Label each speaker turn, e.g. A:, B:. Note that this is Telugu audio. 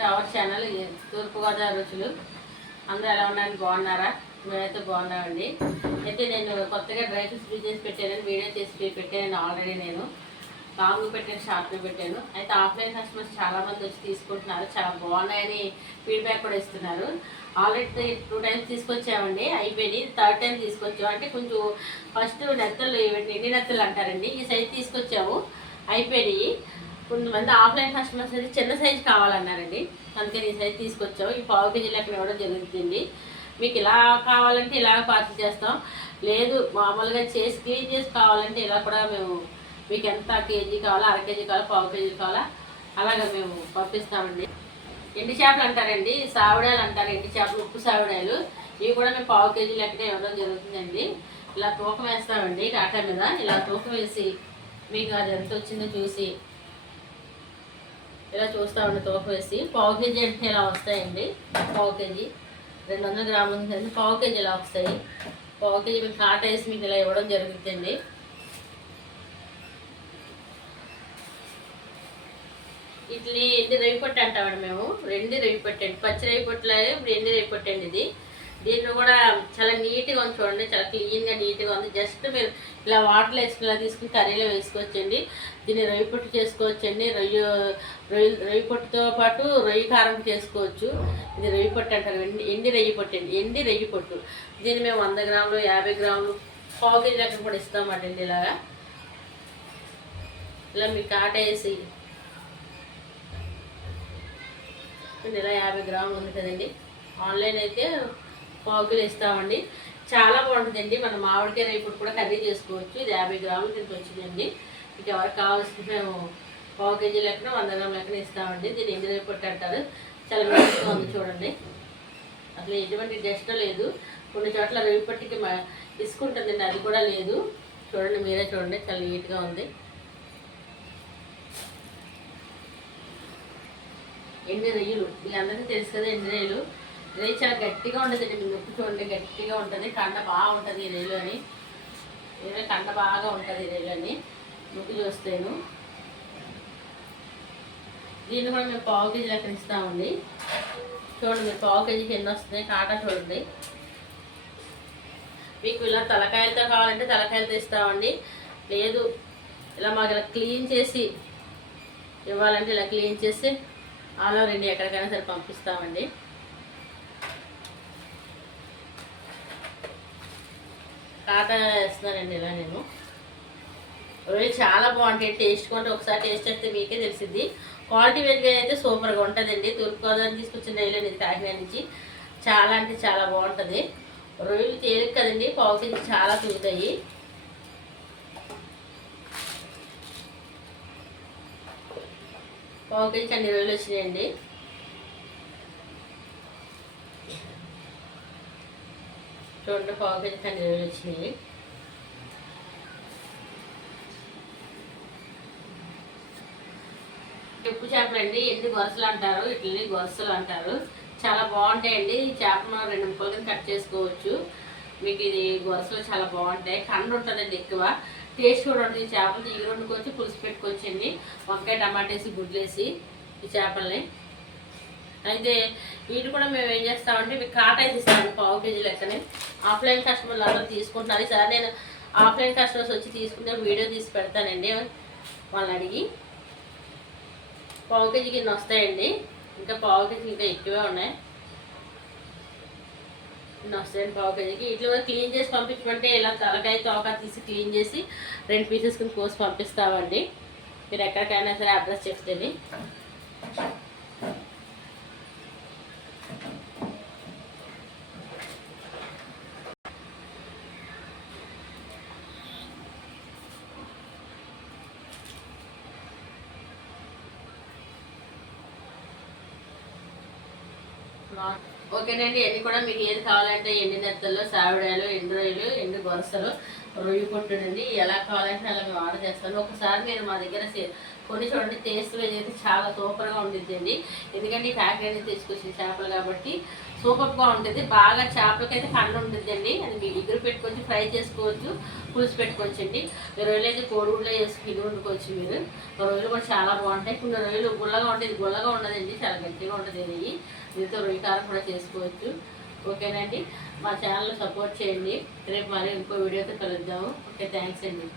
A: అవర్ ఛానల్ తూర్పుగోదావరి రుచులు. అందరూ ఎలా ఉన్నారు బాగున్నారా? మేమైతే బాగున్నామండి. అయితే నేను కొత్తగా డ్రై ఫ్రూట్స్ బిజినెస్ పెట్టానని వీడియో చేసి పెట్టాను ఆల్రెడీ నేను. లాంగ్ పెట్టాను షార్ట్ పెట్టాను. అయితే ఆఫ్లైన్ కస్టమర్స్ చాలామంది వచ్చి తీసుకుంటున్నారు. చాలా బాగున్నాయని ఫీడ్బ్యాక్ కూడా ఇస్తున్నారు. ఆల్రెడీ టూ టైమ్స్ తీసుకొచ్చామండి. అయిపోయింది థర్డ్ టైం తీసుకొచ్చాము అంటే కొంచెం ఫస్ట్ నెత్తలు ఇవన్నీ ఎన్ని నెత్తలు అంటారండి. ఈ సైజ్ తీసుకొచ్చాము. అయిపోయినాయి. కొంతమంది ఆఫ్లైన్ కస్టమర్స్ అయితే చిన్న సైజ్ కావాలన్నారండి. అందుకని ఈ సైజ్ తీసుకొచ్చాము ఈ పావు కేజీ లెక్కన ఇవ్వడం జరుగుతుంది. మీకు ఇలా కావాలంటే ఇలా పార్సల్ చేస్తాం. లేదు మామూలుగా చేసి క్లీన్ చేసి కావాలంటే ఇలా కూడా మేము మీకు ఎంత కేజీ కావాలా అర కేజీ కావాలా పావు కేజీ కావాలా అలాగా మేము పంపిస్తామండి. ఎండి చేపలు అంటారండి సావిడాలు అంటారు ఎండి చేపలు ఉప్పు సావిడాలు. ఇవి కూడా మేము పావు కేజీ లెక్కనే ఇవ్వడం జరుగుతుందండి. ఇలా తూకం వేస్తామండి కాటా మీద. ఇలా తూకం వేసి మీకు అది ఎంత వచ్చిందో చూసి ఇలా చూస్తామండి తోక వేసి. పావు కేజీ అంటే ఇలా వస్తాయండి. పావు కేజీ. రెండు వందల గ్రాములు ఉంటుంది పావు కేజీ ఇలా వస్తాయి. పావు కేజీ మీకు కాట వేసి మీకు ఇలా ఇవ్వడం జరుగుతుంది ఇట్లీ ఎండి రవి పొట్టు అంటామండి మేము? రెండు రవి పొట్టు పచ్చి రవి పొట్టులాగే ఇప్పుడు రవి పొట్టు అండి ఇది? దీంట్లో కూడా చాలా నీట్గా ఉంది చూడండి చాలా క్లీన్గా నీట్గా ఉంది. జస్ట్ మీరు ఇలా వాటర్లో వేసుకుని తీసుకుని కర్రీలో వేసుకోవచ్చండి. దీన్ని రొయ్యి పొట్టు చేసుకోవచ్చండి. రొయ్య రొయ్య రొయ్యి పొట్టుతో పాటు రొయ్యి కారం చేసుకోవచ్చు. ఇది రొయ్యి పొట్టు అంటారు. ఎండి ఎండి రొయ్యి పొట్టు అండి. ఎండి రొయ్యి పొట్టు. దీన్ని మేము వంద గ్రాములు యాభై గ్రాములు పావు కేజీ లెక్క కూడా ఇస్తామండి ఇలాగా. ఇలా మీకు కాటేసి ఇలా యాభై గ్రాములు ఉంది కదండి. ఆన్లైన్ అయితే పావుకిలు ఇస్తామండి. చాలా బాగుంటుందండి. మన మామిడికాయ రేపు కూడా కర్రీ చేసుకోవచ్చు. ఇది యాభై గ్రాములు తింటూ వచ్చిందండి. మీకు ఎవరికి కావాల్సిన మేము పావు కేజీ లెక్కన వంద గ్రాముల లెక్కన ఇస్తామండి. దీన్ని ఎండు రేపొట్టు అంటారు చాలా మంచిగా ఉంది చూడండి. అసలు ఎటువంటి డస్ట్ లేదు. కొన్ని చోట్ల రేపటికి తీసుకుంటుందండి అది కూడా లేదు. చూడండి మీరే చూడండి. చాలా నీట్గా ఉంది. ఎండి రొయ్యలు? వీళ్ళందరికీ తెలుసు కదా ఎండి రొయ్యలు? రొయ్య చాలా గట్టిగా ఉంటుంది మీరు నొప్పి చూడండి గట్టిగా ఉంటుంది కండ బాగా ఉంటుంది ఈ రొయ్యలు అని. ఏదో కండ బాగా ఉంటుంది ఈ రొయ్యలు అని నొప్పి చూస్తాను. దీన్ని కూడా మేము పావు కేజీ లెక్కన ఇస్తామండి. చూడండి మీరు పావు కేజీకి ఎన్ని వస్తున్నాయి కాటా చూడండి. మీకు ఇలా తలకాయలతో కావాలంటే తలకాయలతో ఇస్తామండి. లేదు ఇలా మాకు ఇలా క్లీన్ చేసి ఇవ్వాలంటే ఇలా క్లీన్ చేసి ఆల్ ఓవర్ ఇండియా ఎక్కడికైనా సరే పంపిస్తామండి. కాటా వేస్తున్నానండి ఇలా నేను. రొయ్యలు చాలా బాగుంటాయి. టేస్ట్ కొంటే ఒకసారి టేస్ట్ చేస్తే మీకే తెలిసింది క్వాలిటీ వేరుగా అయితే సూపర్గా ఉంటుందండి. తూర్పుగోదావరి తీసుకొచ్చిన రైలు అనేది కాకినాడ నుంచి చాలా అంటే చాలా బాగుంటుంది. రొయ్యలు తేలిక కదండి. పావు కేజీ చాలా తూగుతాయి. పావు కేజీ అన్ని రొయ్యలు వచ్చినాయండి. చూడండి పావు కేజీ అన్ని వచ్చినాయి ఉప్పు చేపలు అండి ఎన్ని గొరసలు అంటారు ఇట్లని గొరసలు అంటారు. చాలా బాగుంటాయండి. ఈ చేపను రెండు ముక్కలు కట్ చేసుకోవచ్చు. మీకు ఇది గొరసలు చాలా బాగుంటాయి. కండు ఉంటుందండి ఎక్కువ. టేస్ట్ కూడా ఉంటుంది. ఈ చేపలు తీగ వండుకోవచ్చు పులుసు పెట్టుకోవచ్చండి. వంకాయ టమాటేసి వేసి గుడ్లు వేసి ఈ చేపల్ని. అయితే వీటి కూడా మేము ఏం చేస్తామంటే మీకు కాట అయితే ఇస్తాము పావు కేజీ లెక్కనే. ఆఫ్లైన్ కస్టమర్లు అందరూ తీసుకుంటున్నారు. ఈసారి నేను ఆఫ్లైన్ కస్టమర్స్ వచ్చి తీసుకుంటే వీడియో తీసి పెడతానండి. వాళ్ళని అడిగి పావు కేజీకి కింద వస్తాయండి. ఇంకా పావు కేజీ ఇంకా ఎక్కువే ఉన్నాయి. వస్తాయండి పావు కేజీకి. ఇట్లా కూడా క్లీన్ చేసి పంపించమంటే ఇలా తలకాయ తోక తీసి క్లీన్ చేసి రెండు పీసెస్ కింద కోసి పంపిస్తామండి. మీరు ఎక్కడికైనా సరే అడ్రస్ చెప్తేనే ఓకేనండి ఎన్ని కూడా మీకు ఏది కావాలంటే ఎండి నెత్తలు సావిడాలు ఎండు రొయ్యలు ఎండు గొరసలు రొయ్యి ఎలా కావాలంటే అలా మేము ఆర్డర్ చేస్తాను ఒకసారి మీరు మా దగ్గర కొన్ని చూడండి టేస్ట్ వైజ్ అయితే చాలా సూపర్గా ఉండిద్దండి. ఎందుకంటే ఈ ఫ్యాక్టరీ అనేది తీసుకొచ్చిన చేపలు కాబట్టి సూపర్గా ఉంటుంది బాగా చేపలకైతే కండ ఉంటుందండి అది మీ దగ్గర పెట్టుకొని ఫ్రై చేసుకోవచ్చు పులుసు పెట్టుకోవచ్చండి. రొయ్యలు అయితే కోడిగుడ్లో పిండి వండుకోవచ్చు మీరు. రొయ్యలు కూడా చాలా బాగుంటాయి. కొన్ని రొయ్యలు గుల్లగా ఉంటుంది గుల్లగా ఉండదండి చాలా గట్టిగా ఉంటుంది ఇది. దీంతో రొయ్య కారం కూడా చేసుకోవచ్చు. ఓకేనండి? మా ఛానల్ సపోర్ట్ చేయండి. రేపు మరి ఇంకో వీడియోతో కలుద్దాము. ఓకే థ్యాంక్స్ అండి.